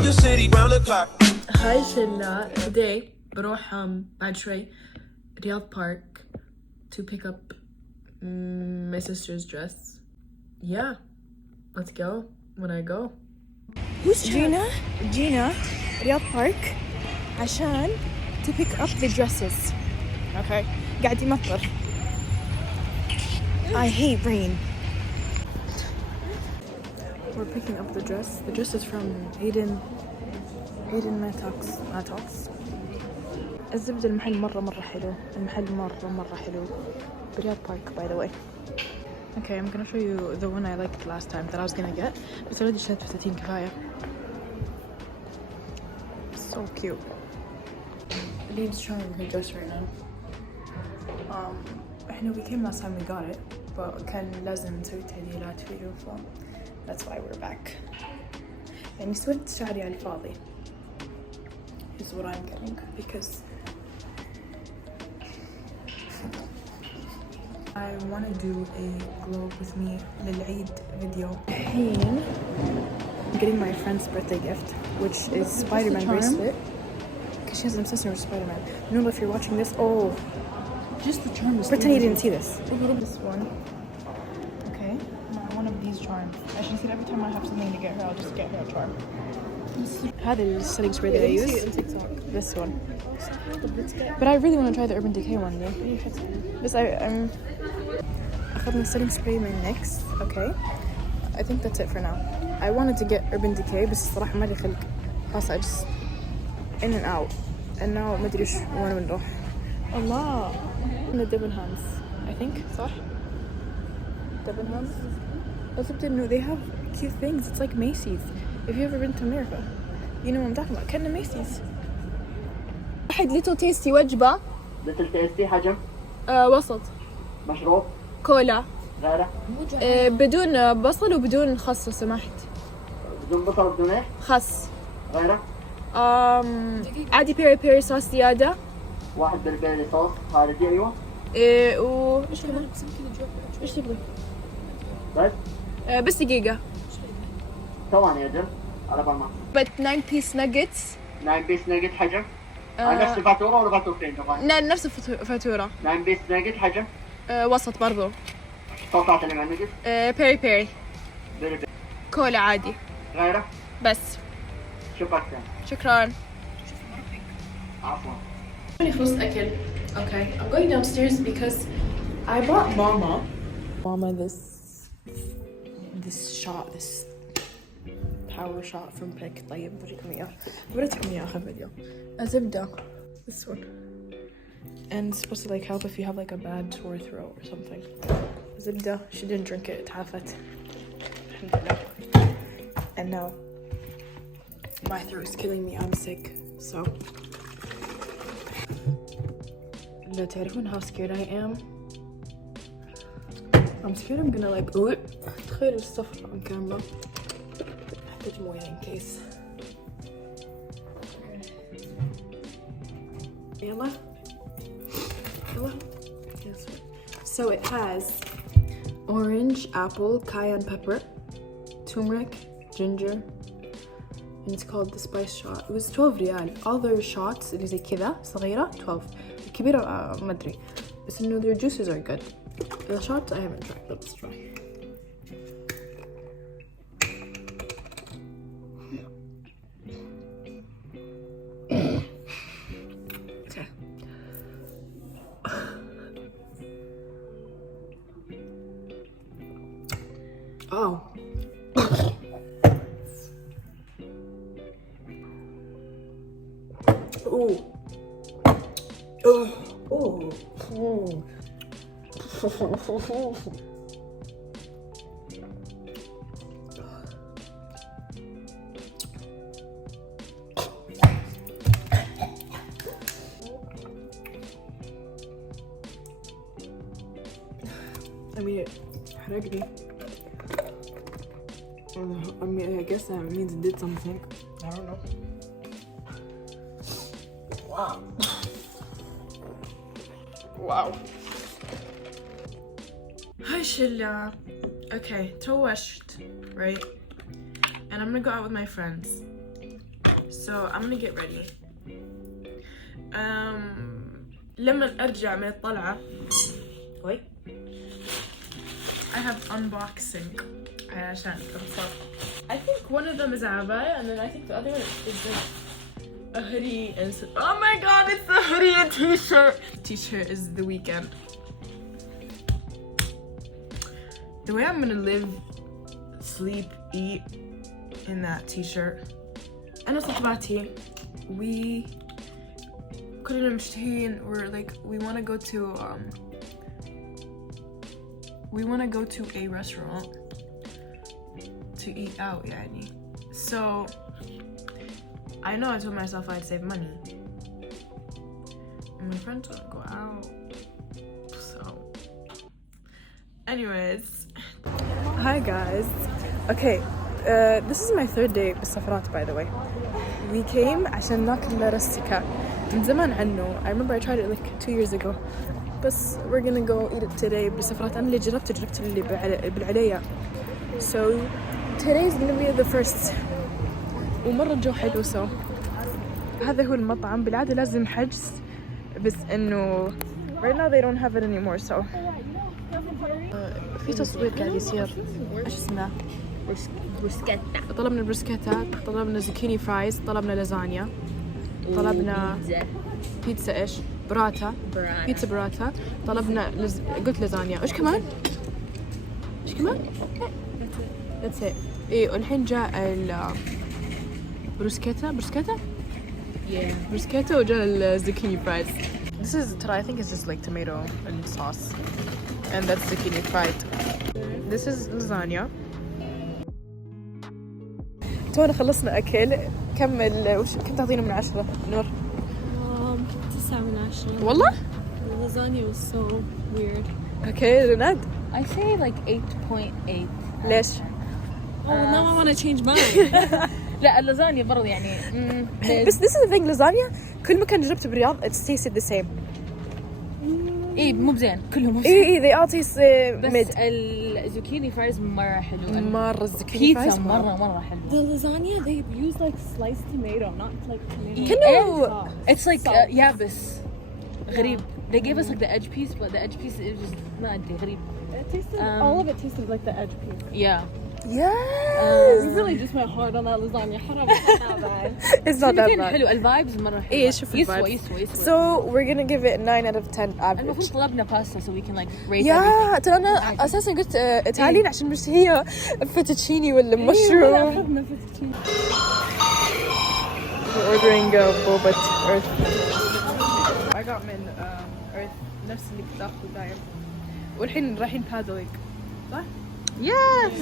around your city round the clock. Hi Shilla. Today بروح بعد شوي Riyadh Park to pick up my sister's dress. Yeah, let's go when I go. جينا رياض بارك عشان to pick up the dresses. Okay. قاعد يمطر. I hate rain. We're picking up the dress. The dress is from Aiden Matox. الزبدة المحل مرة حلو. المحل مرة حلو. برياض بارك by the way. Okay, I'm gonna show you the one I liked last time that I was gonna get. بس already اشتريت فساتين كفاية. So cute. Lee's trying her dress right now. احنا we came last time we got it, but كان لازم نسوي تعديلات في اليونيفورم. That's why we're back. يعني سويت شعري على الفاضي. Is what I'm getting because I want to do a glow with me للعيد video. الحين I'm getting my friend's birthday gift, which is Spider-Man bracelet. Because she has an obsession with Spider-Man. Noor, if you're watching this, Just the charm is pretend you didn't see this. This one. Okay, one of these charms. As she said, every time I have something to get her, I'll just get her a charm. هذا الsetting spray that I use. This one. But I really want to try the Urban Decay one though. This I'm أخذنا setting spray من NYX. Okay. I think that's it for now. I wanted to get Urban Decay بس الصراحة ما لي خلق. خلاص I just in and out. And now ما أدري وين بنروح. الله. The Debenhams, I think. صح? Debenhams. Also, didn't know they have cute things. It's like Macy's. If you've ever been to America, you know what I'm talking about. Kind of Macy's. واحد ليتل تيستي وجبة. ليتل تيستي حجم. وسط. مشروب. كولا. غيره. بدون بصل وبدون خس لو سمحت. بدون بصل وبدون ايه؟ خس. غيره. عادي بيري صوص زيادة. واحد بالبيري صوص خارجي ايوه. ايش كمان؟ ايش تبغي؟ بس؟ بس دقيقة. ثواني يا جل على بال ما. But 9 piece nuggets. 9 بيس ناجت حجم. نفس الفاتورة ولا فاتورتين كمان؟ لا نفس الفاتورة. 9 بيس ناجت حجم. وسط برضو. صوصات اللي مع الناجت. بيري بيري. كولا عادي. غيره. بس. شكرا. شكرا. عفوا. أنا خلصت أكل. Okay, I'm going downstairs because I bought Mama this shot, this power shot from Pick. طيب وريتكم إياه آخر فيديو. زبدة. This one. And it's supposed to like help if you have like a bad sore throat or something. زبدة. She didn't drink it. تعافت. And now my throat is killing me. I'm sick. So لا تعرفون how scared I am. I'm scared I'm gonna like تخيل الصفر on camera. أحتاج موية in case. يلا. Yes. So it has orange, apple, cayenne pepper, turmeric, ginger, and it's called the spice shot. It was 12 ريال. All their shots اللي زي كذا صغيرة 12. الكبيرة ما أدري. بس إنه their juices are good. The shots I haven't tried. Let's try. Okay. Oh. Ooh. I mean, it حرقني. I mean, I guess that means it did something. I don't know. Wow. Wow. Hi Shilla. Okay, توشت, right? And I'm gonna go out with my friends. So I'm gonna get ready. لما أرجع من الطلعة wait I have unboxing عشان تنصف. I think one of them is a abaya and then I think the other one is like a hoodie and oh my god, it's the hoodie and t-shirt. T-shirt is the weekend. The way I'm gonna live, sleep, eat in that t-shirt. أنا صحباتي we كلنا مشتهين we're like we want to go to a restaurant to eat out يعني. So I know I told myself I'd save money. My friends don't go out. So anyways. Hi guys. Okay, this is my third day بالسفرات by the way. We came عشان ناكل رستيكا من زمان عنه. I remember I tried it like 2 years ago. بس we're gonna go eat it today بالسفرات. أنا اللي جربت اللي بالعليا. So today's gonna be the first. ومرة الجو حلو. So هذا هو المطعم. بالعادة لازم حجز بس إنه right now they don't have it anymore. So في تصوير قاعد يصير. إيش اسمه؟ بروسكيتا. طلبنا بروسكيتا، طلبنا زوكيني فرايز، طلبنا لازانيا، طلبنا بيتزا ايش؟ براتا. بيتزا براتا، طلبنا قلت لازانيا، ايش كمان؟ ايش كمان؟ That's it. ايه والحين جاء البروسكيتا Yeah. بروسكيتا وجاء الزوكيني فرايز. This is I think it's just like tomato and sauce. And that's zucchini fried. This is lasagna. تونا خلصنا أكل. كم تعطينا من 10 نور؟ 9 من 10. والله؟ The lasagna was so weird. Okay, رناد. I say like 8.8. ليش؟ Oh, now I want to change mine. لا اللازانيا برضه يعني. بس this is the thing lasagna كل مكان جربته بالرياض it tasted the same. إيه مو بزين كلهم مو إيه they all taste بس الزوكيني فرايز مرة حلو. مرة الزوكيني فرايز مرة حلو. The lasagna they use like sliced tomato, not like tomato. كأنه it's like يابس غريب. They gave us like the edge piece, but the edge piece is just ما أدري غريب. It tasted all of it tasted like the edge piece. Yeah. Yes. We really just went hard on that lasagna. حرام It's not that bad. حلو الفايبز مرة حلو. إيه شوف يسوى. So we're gonna give it 9 out of 10 average. المفروض طلبنا باستا so we can like rate يا everything. ترى أنا أساسا قلت إيطاليين عشان مش هي فيتوتشيني ولا مشروم. We're ordering boba earth. I got من earth نفس اللي كنت أخذه دايم. والحين رايحين بادلينج. صح؟ Yes.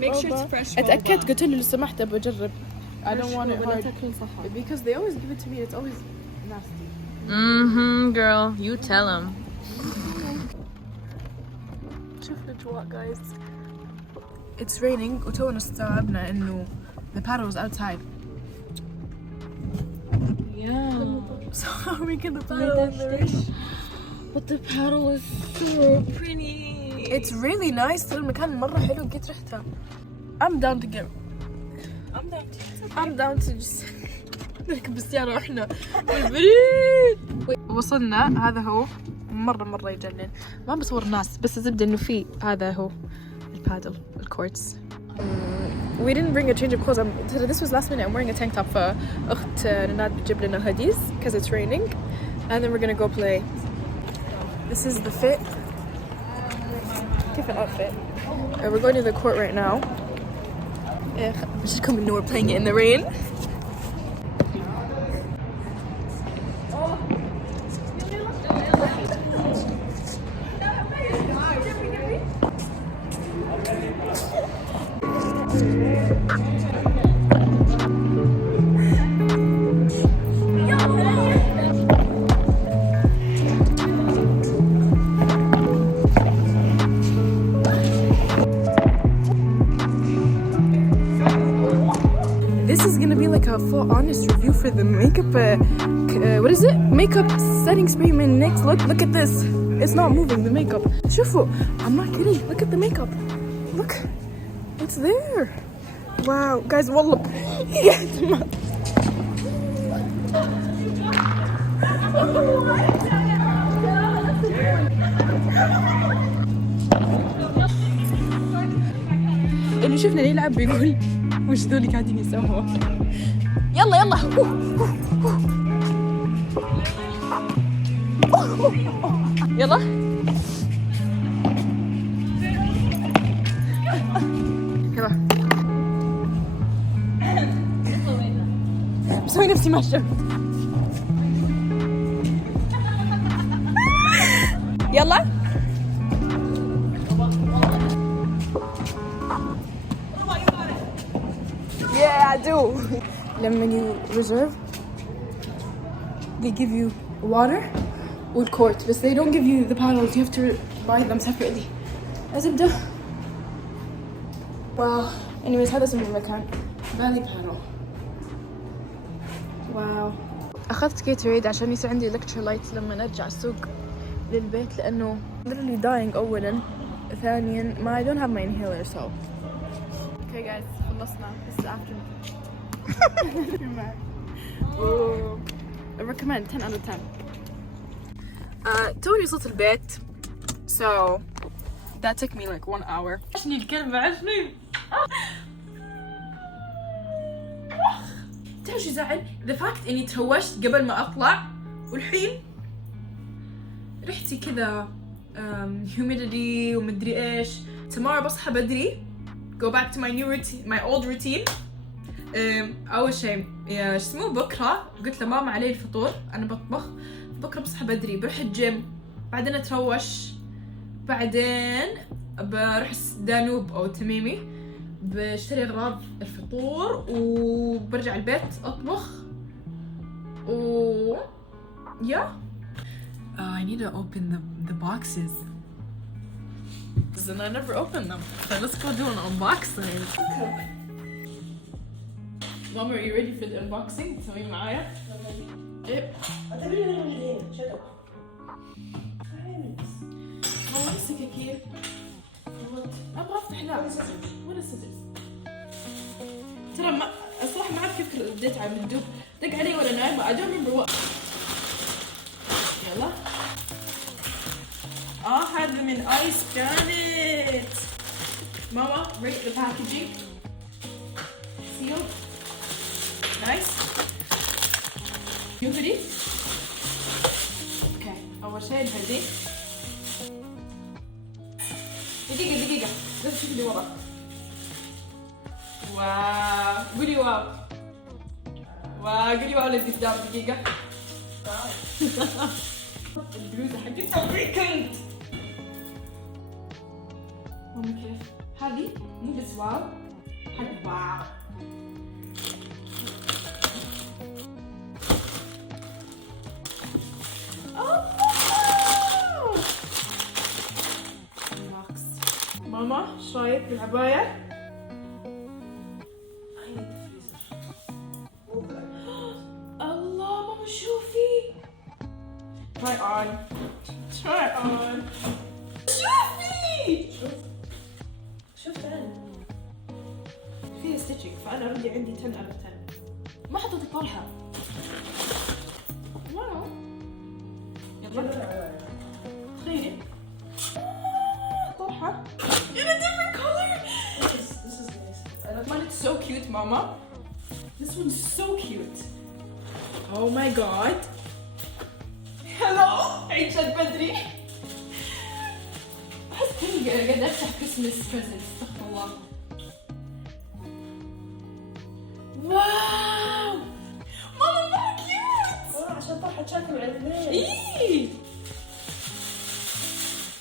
Make sure it's fresh. اتأكدت قلت له لو سمحت أبغى أجرب. I don't want it hard صحة. because they always give it to me. It's always nasty. Girl, you tell them. شوف الأجواء guys. It's raining وتونا استوعبنا إنه the paddle was outside. Yeah. So are we gonna paddle in the rain? But the paddle is so pretty. It's really nice. ترى المكان مرة حلو لقيت ريحته. I'm down to just نركب بالسيارة وإحنا بالبريد. وصلنا. هذا هو مرة يجنن. ما بصور ناس بس الزبدة إنه في هذا هو البادل الكورتس. We didn't bring a change of clothes. This was last minute. I'm wearing a tank top. أخت رناد بتجيب لنا hoodies because it's raining, and then we're gonna go play. This is the fit. Different outfit. We're going to the court right now. Just come and know we're playing it in the rain. A full honest review for the makeup what is it? Makeup setting spray من NYX. Look at this. It's not moving, the makeup. شوفوا. I'm not kidding. Look at the makeup. Look. It's there. واو جايز والله اللي شفنا يلعب بيقول وش ذولي قاعدين يسووا. يلا يلا يلا يلا بسوي نفسي ما شفت. يلا yeah I do. When you reserve they give you water والcourt but they don't give you the paddles, you have to buy them separately. أزبدة. واو anyways هذا اسم المكان بالي بادل. واو أخذت كيتريد عشان يصير عندي electrolytes لما نرجع السوق للبيت لأنه literally dying أولاً ثانياً ما I don't have my inhaler so okay guys خلصنا this is afternoon. I recommend 10 out of 10. توني وصلت البيت so that took me like 1 hour. عشني الكلمة عشني. تعرف شو زعل؟ the fact إني تهوشت قبل ما أطلع والحين ريحتي كذا humidity ومدري إيش. tomorrow بصحى بدري go back to my new routine my old routine. أول شيء شو اسمه بكرة قلت لماما علي الفطور أنا بطبخ بكرة بصحى بدري بروح الجيم بعدين أتروش بعدين بروح دانوب أو تميمي بشتري أغراض الفطور وبرجع البيت أطبخ و yeah. I need to open the boxes and I never opened them so let's go do an unboxing. Mom, are you ready for the unboxing? تسوي معايا؟ إيه. ماما السكاكين. أبغى أفتح لا. وين السدس؟ ترى ما الصراحة ما أعرف كيف رديت على الدوب. دق علي ولا نايمة. I don't remember what. يلا. هذا من ice planet. ماما, rate the packaging. Sealed. Nice. You ready? Okay. أول شيء الهدي. دقيقة. بس شوف اللي ورا. واو. قولي واو. قولي واو اللي قدام دقيقة. البلوزة حقتها ويكند. ماما كيف؟ هذه مو بس واو. هذه واو. ماما ايش رايك بالعباية؟ الله ماما شوفي. try on. شوفي. شوف فيها ستيتشنج فأنا عندي 10 out of 10. ما حطيت طرحة. واو. يلا. تخيلي. طرحة. In a different color. This is nice. I find it so cute, Mama. This one's so cute. Oh my god. Hello. عيشت بدري. أحس كني قاعد أفتح Christmas presents. استغفر الله. واو. ماما مرة cute. عشان طرحة شكل على البنات. إيه.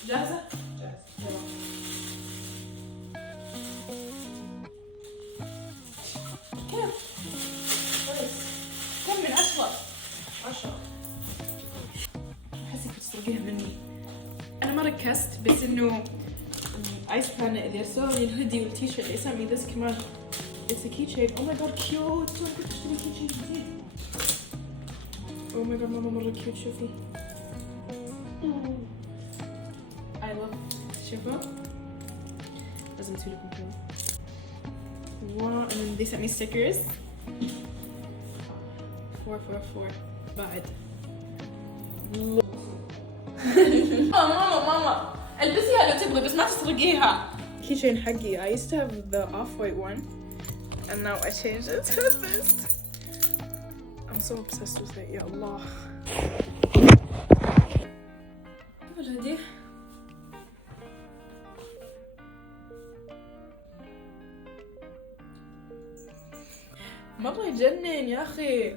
جاهزة؟ كم من 10 أحسك بتسرقيها مني. أنا ما ركزت بس إنه آيس بلانت اللي أرسلوا لي الهودي والتيشيرت اللي سامي ذس كمان it's a keychain. oh my god cute. شو كنت أشتري keychain جديد. oh my god ماما مرة cute. شوفي I love شوفوا لازم تسوي لكم كذا Wow, and then they sent me stickers. 444 بعد. ماما البسيها لو تبغي بس ما تسرقيها. Keychain حقي. I used to have the off-white one and now I changed it to this. I'm so obsessed with it. يا الله. هذه مرة يجنن يا أخي.